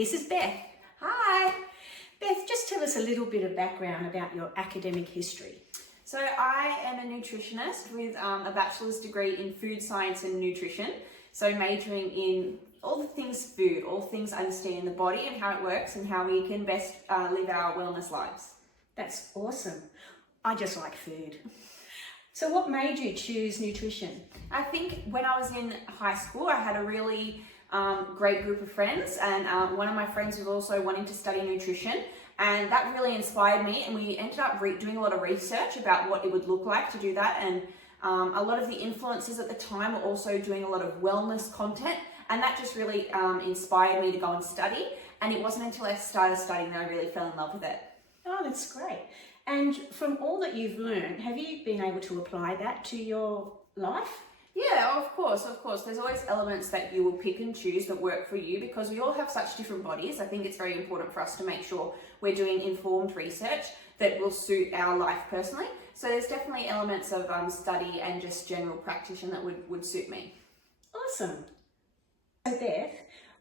This is Beth. Hi. Beth, just tell us a little bit of background about your academic history. So I am a nutritionist with a bachelor's degree in food science and nutrition. So majoring in all the things food, all things understanding the body and how it works and how we can best live our wellness lives. That's awesome. I just like food. So what made you choose nutrition? I think when I was in high school, I had a really great group of friends, and one of my friends was also wanting to study nutrition, and that really inspired me, and we ended up doing a lot of research about what it would look like to do that, and a lot of the influencers at the time were also doing a lot of wellness content, and that just really inspired me to go and study. And it wasn't until I started studying that I really fell in love with it. Oh, that's great. And from all that you've learned, have you been able to apply that to your life? Yeah, of course. There's always elements that you will pick and choose that work for you because we all have such different bodies. I think it's very important for us to make sure we're doing informed research that will suit our life personally. So there's definitely elements of study and just general practitioner that would suit me. Awesome. So Beth,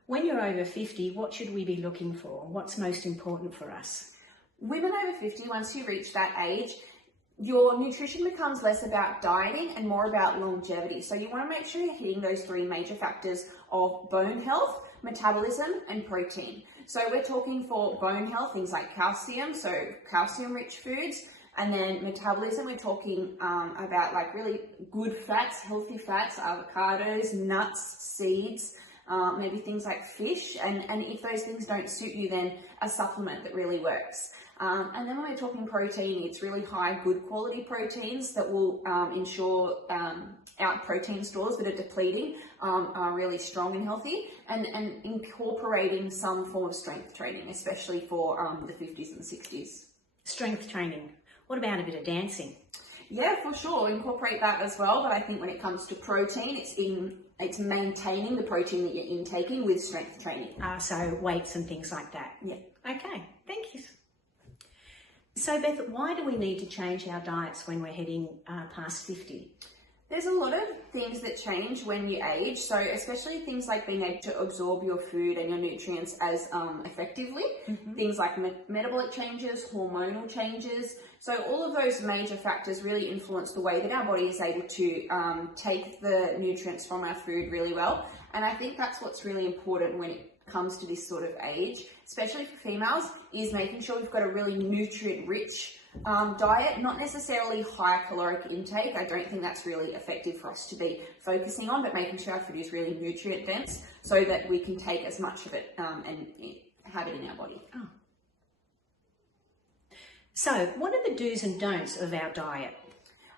when you're over 50, what should we be looking for? What's most important for us? Women over 50, once you reach that age, your nutrition becomes less about dieting and more about longevity. So you want to make sure you're hitting those three major factors of bone health, metabolism, and protein. So we're talking for bone health, things like calcium, so calcium-rich foods, and then metabolism, we're talking about like really good fats, healthy fats, avocados, nuts, seeds, maybe things like fish, and if those things don't suit you, then a supplement that really works. And then when we're talking protein, it's really high, good quality proteins that will ensure our protein stores that are depleting are really strong and healthy, and incorporating some form of strength training, especially for the 50s and 60s. Strength training. What about a bit of dancing? Yeah, for sure. Incorporate that as well. But I think when it comes to protein, it's maintaining the protein that you're intaking with strength training. So weights and things like that. Yeah. Okay, thank you. So Beth, why do we need to change our diets when we're heading past 50? There's a lot of things that change when you age, so especially things like being able to absorb your food and your nutrients as effectively, things like metabolic changes, hormonal changes. So all of those major factors really influence the way that our body is able to take the nutrients from our food really well. And I think that's what's really important when it comes to this sort of age, especially for females, is making sure we've got a really nutrient-rich diet, not necessarily high caloric intake. I don't think that's really effective for us to be focusing on, but making sure our food is really nutrient dense so that we can take as much of it and have it in our body. Oh. So what are the do's and don'ts of our diet?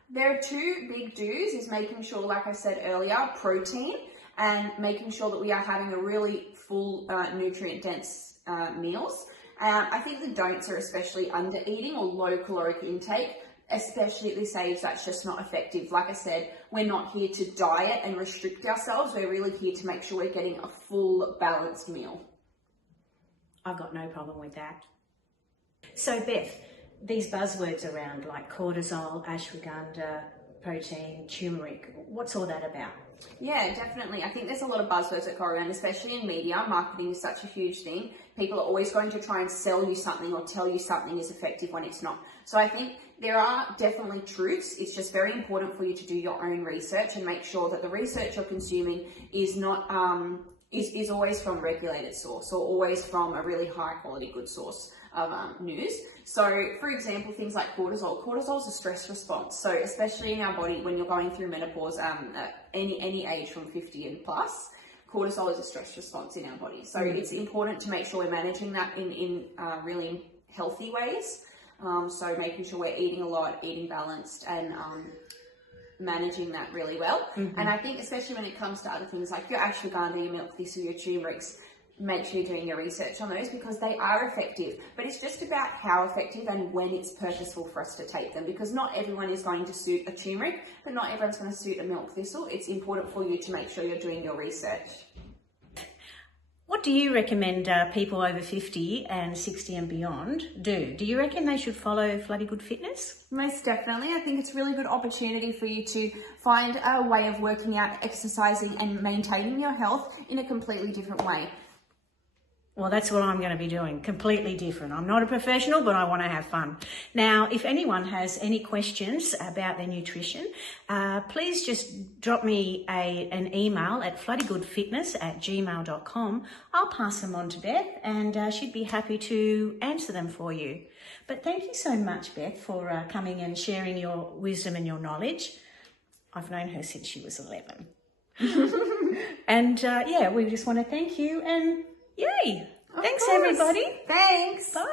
There are two big do's, is making sure, like I said earlier, protein, and making sure that we are having a really full nutrient dense meals. I think the don'ts are especially under eating or low caloric intake, especially at this age. That's just not effective. Like I said, we're not here to diet and restrict ourselves. We're really here to make sure we're getting a full balanced meal. I've got no problem with that. So Beth, these buzzwords around like cortisol, ashwagandha, protein, turmeric, what's all that about? Yeah, definitely. I think there's a lot of buzzwords that go around, especially in media. Marketing is such a huge thing. People are always going to try and sell you something or tell you something is effective when it's not. So I think there are definitely truths. It's just very important for you to do your own research and make sure that the research you're consuming is not is always from a regulated source or always from a really high quality good source of news. So for example, things like cortisol. Cortisol is a stress response. So especially in our body when you're going through menopause, any age from 50 and plus, cortisol is a stress response in our body. So it's important to make sure we're managing that in really healthy ways. So making sure we're eating a lot, eating balanced, and managing that really well. And I think especially when it comes to other things like your ashwagandha, your milk thistle, your turmerics, make sure you're doing your research on those because they are effective. But it's just about how effective and when it's purposeful for us to take them, because not everyone is going to suit a turmeric, but not everyone's going to suit a milk thistle. It's important for you to make sure you're doing your research. What do you recommend people over 50 and 60 and beyond do? Do you reckon they should follow FloodyGoodFitness? Most definitely. I think it's a really good opportunity for you to find a way of working out, exercising and maintaining your health in a completely different way. Well, that's what I'm going to be doing. Completely different. I'm not a professional, but I want to have fun. Now, if anyone has any questions about their nutrition, please just drop me an email at FloodyGoodFitness@gmail.com. I'll pass them on to Beth, and she'd be happy to answer them for you. But thank you so much, Beth, for coming and sharing your wisdom and your knowledge. I've known her since she was 11. And yeah, we just want to thank you, and yay! Thanks, everybody. Thanks. Bye.